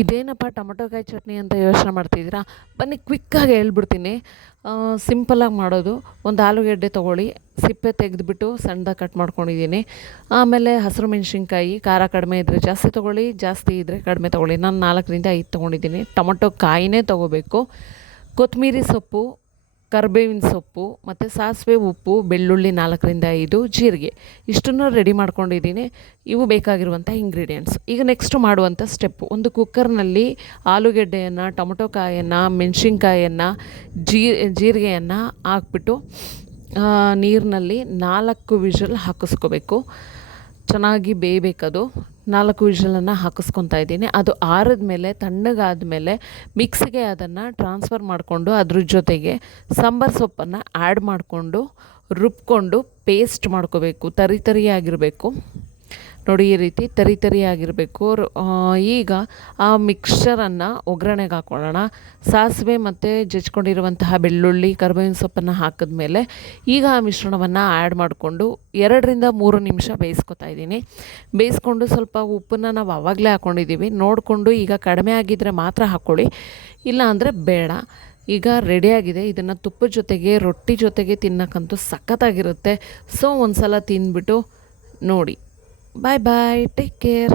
ಇದೇನಪ್ಪ ಟೊಮೊಟೊಕಾಯಿ ಚಟ್ನಿ ಅಂತ ಯೋಚನೆ ಮಾಡ್ತಿದ್ದೀರಾ? ಬನ್ನಿ ಕ್ವಿಕ್ಕಾಗಿ ಹೇಳ್ಬಿಡ್ತೀನಿ. ಸಿಂಪಲಾಗಿ ಮಾಡೋದು. ಒಂದು ಆಲೂಗೆಡ್ಡೆ ತೊಗೊಳ್ಳಿ, ಸಿಪ್ಪೆ ತೆಗೆದುಬಿಟ್ಟು ಸಣ್ಣದಾಗಿ ಕಟ್ ಮಾಡ್ಕೊಂಡಿದ್ದೀನಿ. ಆಮೇಲೆ ಹಸಿರು ಮೆಣಸಿನ್ಕಾಯಿ, ಖಾರ ಕಡಿಮೆ ಇದ್ದರೆ ಜಾಸ್ತಿ ತೊಗೊಳ್ಳಿ, ಜಾಸ್ತಿ ಇದ್ದರೆ ಕಡಿಮೆ ತೊಗೊಳ್ಳಿ. ನಾನು 4ರಿಂದ 5 ತೊಗೊಂಡಿದ್ದೀನಿ. ಟೊಮೊಟೊ ಕಾಯಿನೇ ತೊಗೋಬೇಕು. ಕೊತ್ತಂಬರಿ ಸೊಪ್ಪು, ಕರಿಬೇವಿನ ಸೊಪ್ಪು ಮತ್ತು ಸಾಸಿವೆ, ಉಪ್ಪು, ಬೆಳ್ಳುಳ್ಳಿ 4ರಿಂದ 5, ಜೀರಿಗೆ ಇಷ್ಟನ್ನು ರೆಡಿ ಮಾಡ್ಕೊಂಡಿದ್ದೀನಿ. ಇವು ಬೇಕಾಗಿರುವಂಥ ಇಂಗ್ರೀಡಿಯೆಂಟ್ಸ್. ಈಗ ನೆಕ್ಸ್ಟ್ ಮಾಡುವಂಥ ಸ್ಟೆಪ್ಪು, ಒಂದು ಕುಕ್ಕರ್ನಲ್ಲಿ ಆಲೂಗೆಡ್ಡೆಯನ್ನು, ಟೊಮೊಟೊ ಕಾಯನ್ನು, ಮೆಣಸಿನ್ಕಾಯನ್ನು, ಜೀರಿಗೆಯನ್ನು ಹಾಕ್ಬಿಟ್ಟು ನೀರಿನಲ್ಲಿ 4 ವಿಷಲ್ ಹಾಕಿಸ್ಕೋಬೇಕು. ಚೆನ್ನಾಗಿ ಬೇಯಬೇಕದು. 4 ವಿಷಲನ್ನು ಹಾಕಿಸ್ಕೊತಾ ಇದ್ದೀನಿ. ಅದು ಆರಿದ್ಮೇಲೆ, ತಣ್ಣಗಾದಮೇಲೆ ಮಿಕ್ಸಿಗೆ ಅದನ್ನು ಟ್ರಾನ್ಸ್ಫರ್ ಮಾಡಿಕೊಂಡು ಅದ್ರ ಜೊತೆಗೆ ಸಾಂಬಾರು ಸೊಪ್ಪನ್ನು ಆ್ಯಡ್ ಮಾಡಿಕೊಂಡು ರುಬ್ಕೊಂಡು ಪೇಸ್ಟ್ ಮಾಡ್ಕೋಬೇಕು. ತರಿಯಾಗಿರಬೇಕು ನೋಡಿ, ಈ ರೀತಿ ತರಿಯಾಗಿರಬೇಕು. ಈಗ ಆ ಮಿಕ್ಸ್ಚರನ್ನು ಒಗ್ಗರಣೆಗೆ ಹಾಕ್ಕೊಳ್ಳೋಣ. ಸಾಸಿವೆ ಮತ್ತು ಜಜ್ಕೊಂಡಿರುವಂತಹ ಬೆಳ್ಳುಳ್ಳಿ, ಕರಿಬೇವಿನ ಸೊಪ್ಪನ್ನು ಹಾಕಿದ್ಮೇಲೆ ಈಗ ಆ ಮಿಶ್ರಣವನ್ನು ಆ್ಯಡ್ ಮಾಡಿಕೊಂಡು 2ರಿಂದ 3 ನಿಮಿಷ ಬೇಯಿಸ್ಕೊತಾ ಇದ್ದೀನಿ. ಬೇಯಿಸ್ಕೊಂಡು ಸ್ವಲ್ಪ ಉಪ್ಪನ್ನು ನಾವು ಆವಾಗಲೇ ಹಾಕ್ಕೊಂಡಿದ್ದೀವಿ, ನೋಡಿಕೊಂಡು ಈಗ ಕಡಿಮೆ ಆಗಿದ್ದರೆ ಮಾತ್ರ ಹಾಕ್ಕೊಳ್ಳಿ, ಇಲ್ಲ ಅಂದರೆ ಬೇಡ. ಈಗ ರೆಡಿಯಾಗಿದೆ. ಇದನ್ನು ತುಪ್ಪದ ಜೊತೆಗೆ, ರೊಟ್ಟಿ ಜೊತೆಗೆ ತಿನ್ನೋಕ್ಕಂತೂ ಸಖತ್ತಾಗಿರುತ್ತೆ. ಸೊ ಒಂದು ಸಲ ತಿಂದ್ಬಿಟ್ಟು ನೋಡಿ. ಬಾಯ್ ಬಾಯ್, ಟೇಕ್ ಕೇರ್.